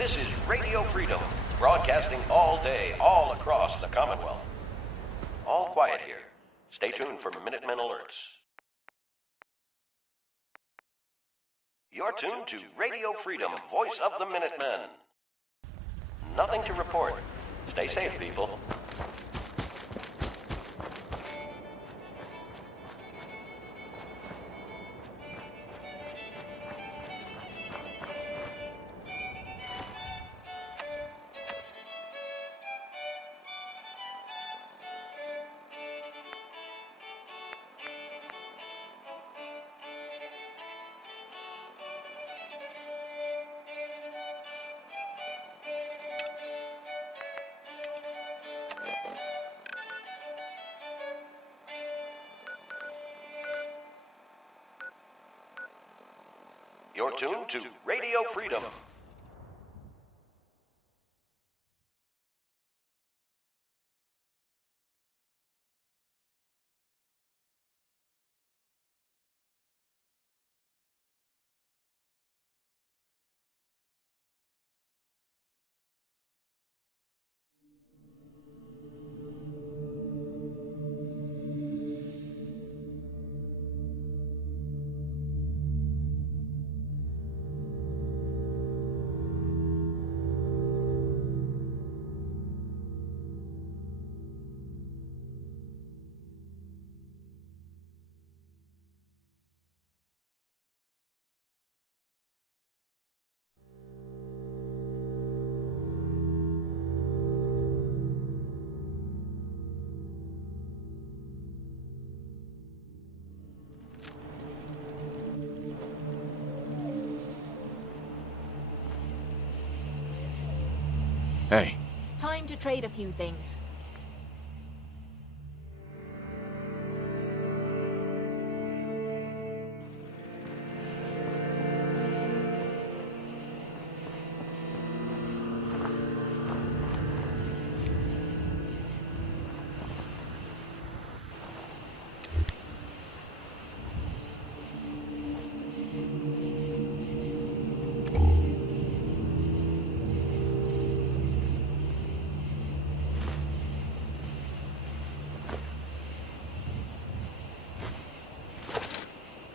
This is Radio Freedom, broadcasting all day, all across the Commonwealth. All quiet here. Stay tuned for Minutemen alerts. You're tuned to Radio Freedom, voice of the Minutemen. Nothing to report. Stay safe, people. You're tuned to Radio Freedom. Hey. Time to trade a few things.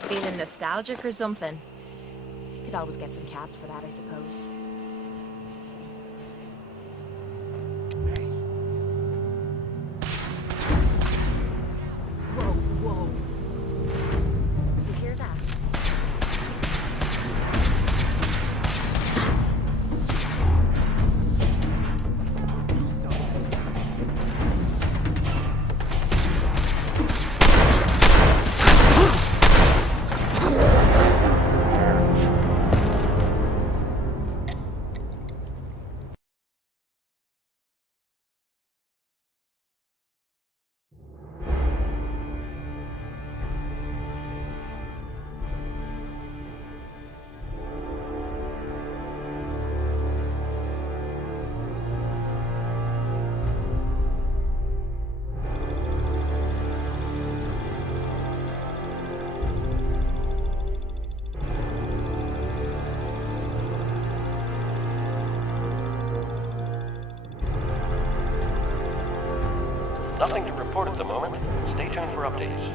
Feeling nostalgic or something? Could always get some cabs for that, I suppose. Whoa, whoa. You hear that? Nothing to report at the moment. Stay tuned for updates.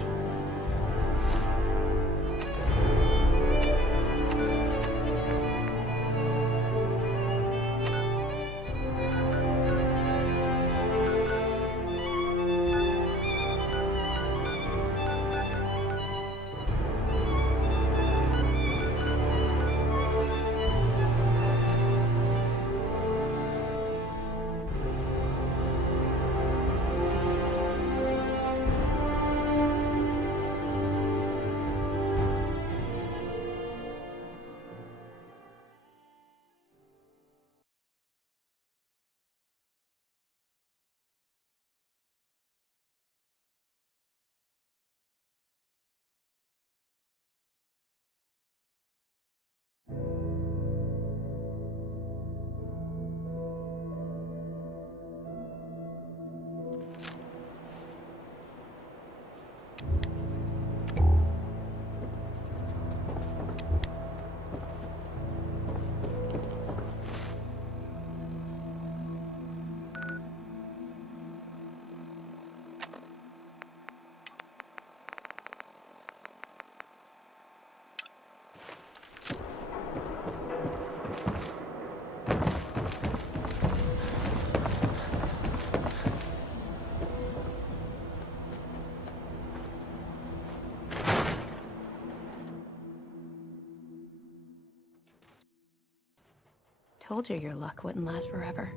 Told you your luck wouldn't last forever.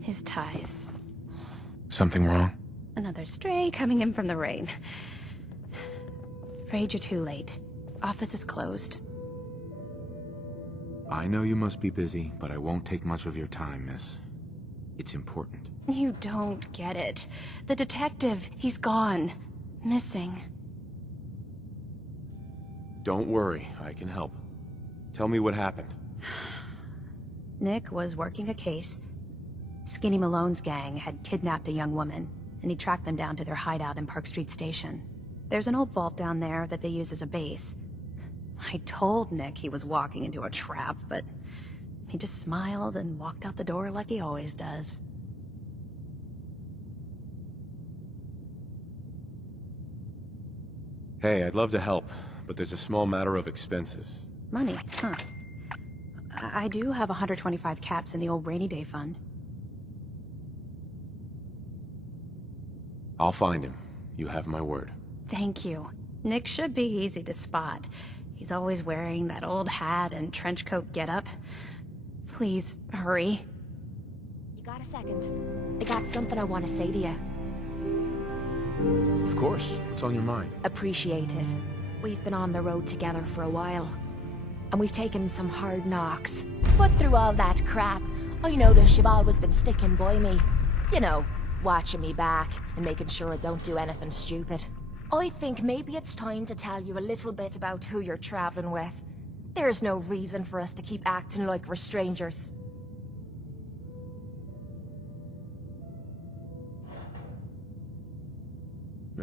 His ties. Something wrong? Another stray coming in from the rain. Afraid you're too late. Office is closed. I know you must be busy, but I won't take much of your time, miss. It's important. You don't get it. The detective, he's gone. Missing. Don't worry, I can help. Tell me what happened. Nick was working a case. Skinny Malone's gang had kidnapped a young woman, and he tracked them down to their hideout in Park Street Station. There's an old vault down there that they use as a base. I told Nick he was walking into a trap, but he just smiled and walked out the door like he always does. Hey, I'd love to help, but there's a small matter of expenses. Money, huh? I do have 125 caps in the old rainy day fund. I'll find him. You have my word. Thank you. Nick should be easy to spot. He's always wearing that old hat and trench coat getup. Please, hurry. You got a second? I got something I want to say to you. Of course. What's on your mind? Appreciate it. We've been on the road together for a while. And we've taken some hard knocks. But through all that crap, I notice you've always been sticking by me. You know, watching me back and making sure I don't do anything stupid. I think maybe it's time to tell you a little bit about who you're traveling with. There's no reason for us to keep acting like we're strangers.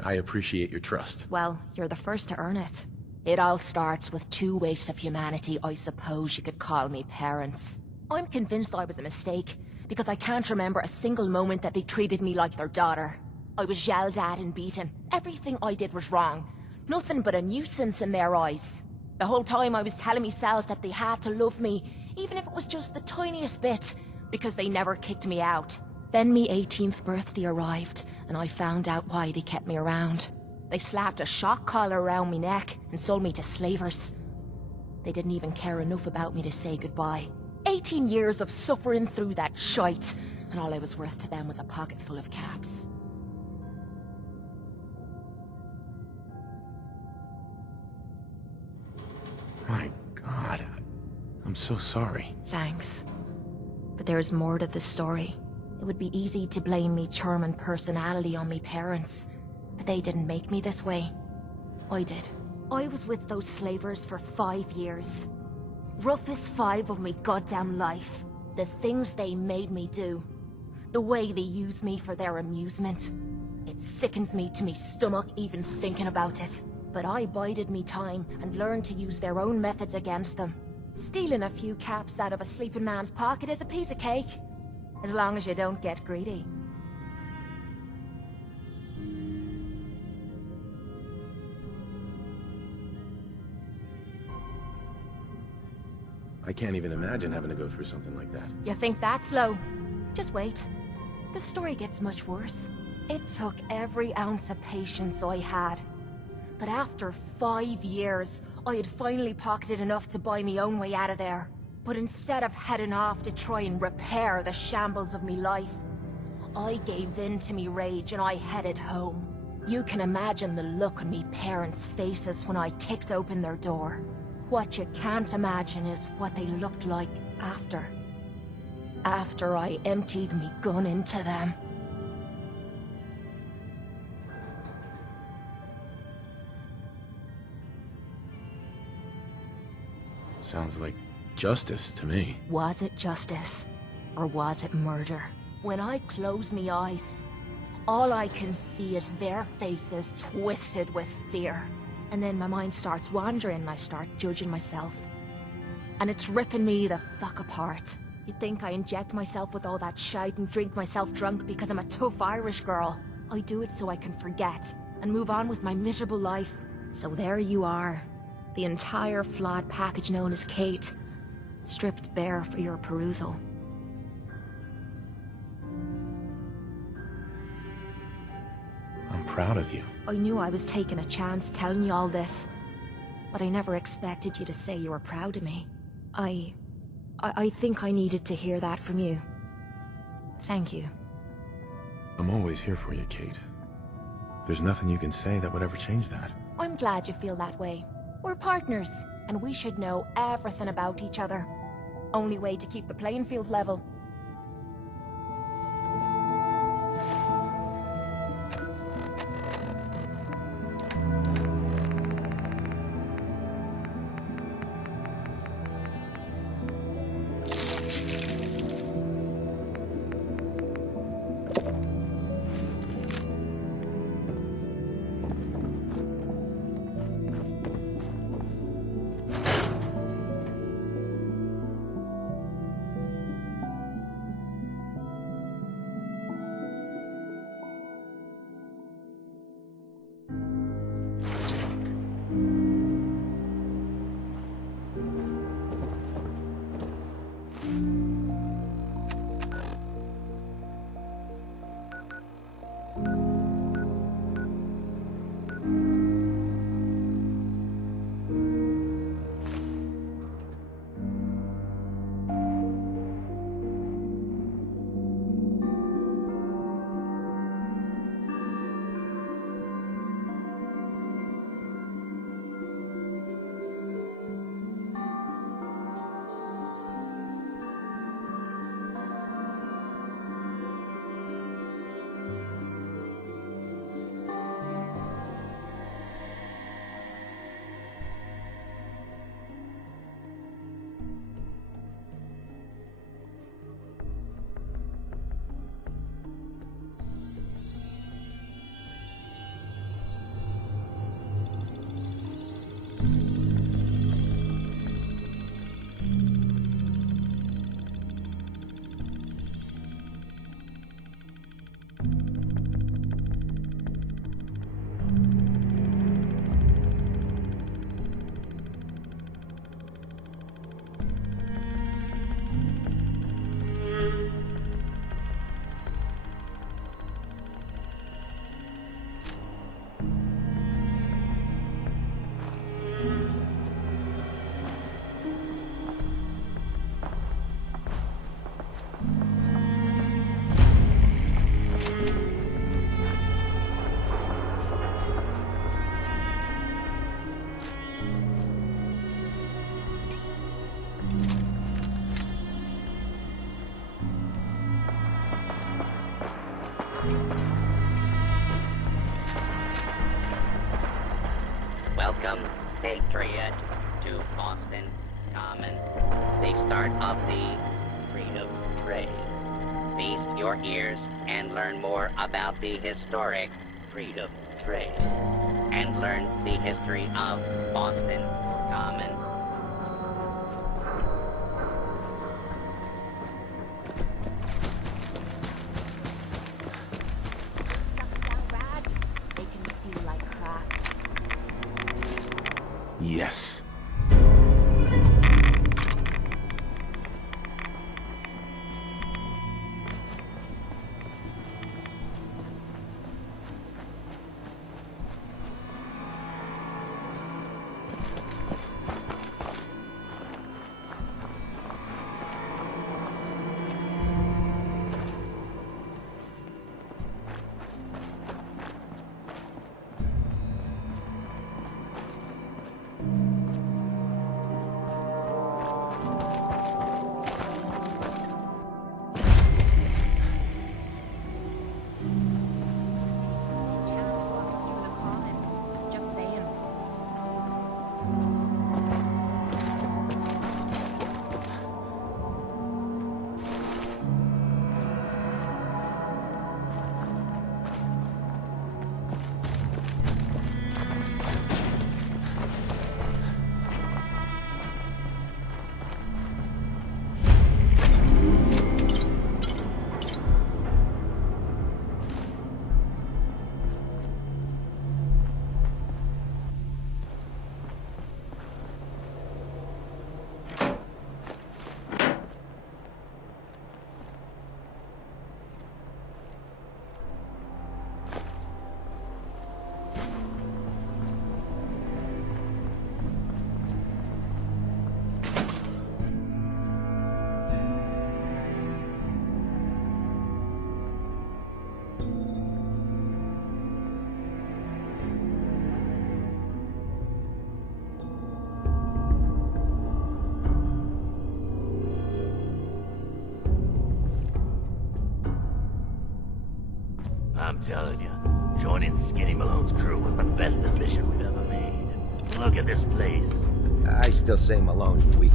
I appreciate your trust. Well, you're the first to earn it. It all starts with two wastes of humanity I suppose you could call me parents. I'm convinced I was a mistake, because I can't remember a single moment that they treated me like their daughter. I was yelled at and beaten. Everything I did was wrong. Nothing but a nuisance in their eyes. The whole time I was telling myself that they had to love me, even if it was just the tiniest bit, because they never kicked me out. Then me 18th birthday arrived, and I found out why they kept me around. They slapped a shock collar around me neck and sold me to slavers. They didn't even care enough about me to say goodbye. 18 years of suffering through that shite, and all I was worth to them was a pocket full of caps. My God, I'm so sorry. Thanks. But there's more to the story. It would be easy to blame me charm and personality on me parents, but they didn't make me this way. I did. I was with those slavers for 5 years. Roughest 5 of me goddamn life. The things they made me do. The way they used me for their amusement. It sickens me to me stomach even thinking about it. But I bided me time and learned to use their own methods against them. Stealing a few caps out of a sleeping man's pocket is a piece of cake. As long as you don't get greedy. I can't even imagine having to go through something like that. You think that's low? Just wait. The story gets much worse. It took every ounce of patience I had. But after 5 years, I had finally pocketed enough to buy me own way out of there. But instead of heading off to try and repair the shambles of me life, I gave in to me rage and I headed home. You can imagine the look on me parents' faces when I kicked open their door. What you can't imagine is what they looked like after. After I emptied me gun into them. Sounds like justice to me. Was it justice? Or was it murder? When I close me eyes, all I can see is their faces twisted with fear. And then my mind starts wandering and I start judging myself. And it's ripping me the fuck apart. You'd think I inject myself with all that shite and drink myself drunk because I'm a tough Irish girl. I do it so I can forget and move on with my miserable life. So there you are. The entire flawed package known as Cait, stripped bare for your perusal. I'm proud of you. I knew I was taking a chance telling you all this. but I never expected you to say you were proud of me. I think I needed to hear that from you. Thank you. I'm always here for you, Cait. There's nothing you can say that would ever change that. I'm glad you feel that way. We're partners, and we should know everything about each other. Only way to keep the playing field level. Welcome, Patriot, to Boston Common, the start of the freedom trade. Feast your ears and learn more about the historic freedom trade, and learn the history of Boston Common. Suck down rads. They can feel like crap. Yes. telling you, joining Skinny Malone's crew was the best decision we've ever made. Look at this place. I still say Malone's weak.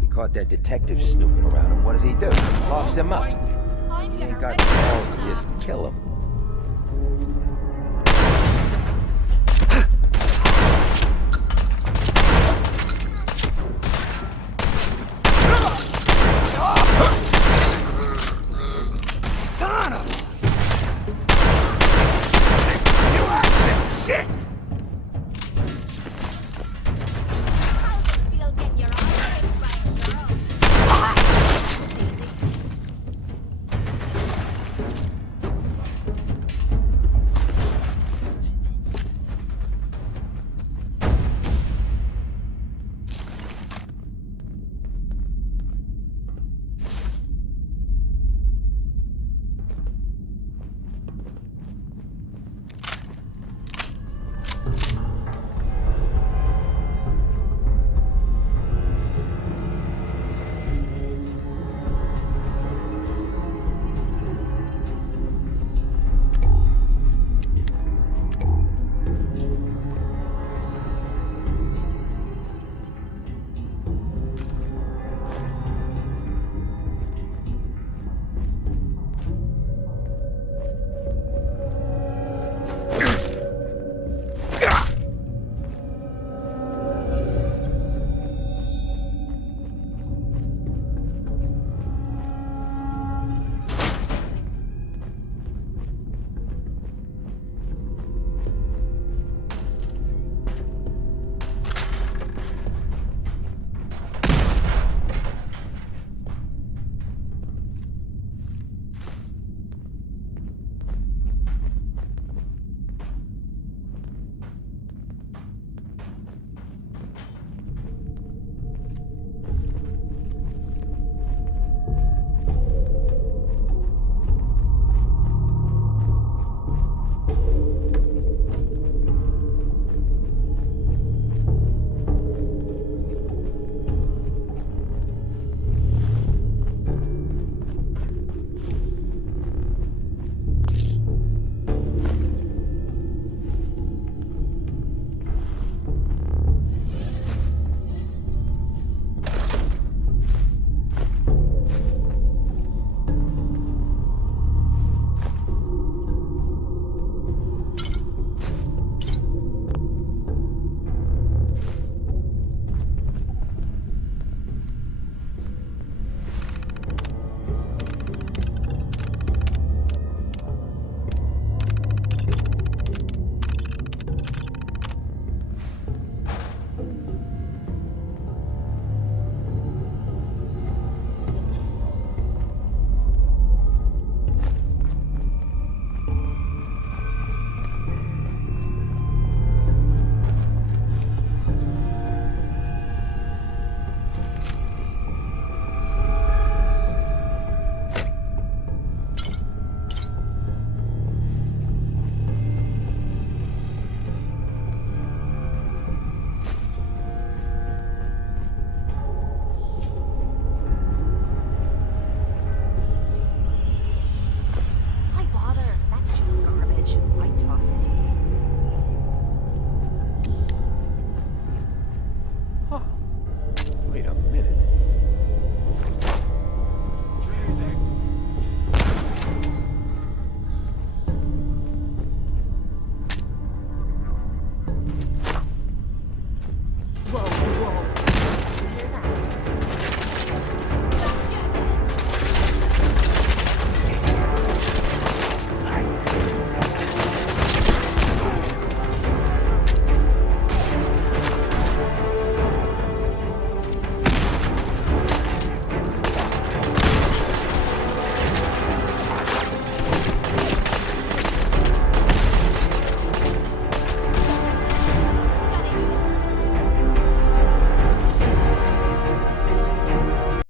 He caught that detective snooping around him. What does he do? Locks him up. He ain't got the balls to just kill him. Son of a... You are shit!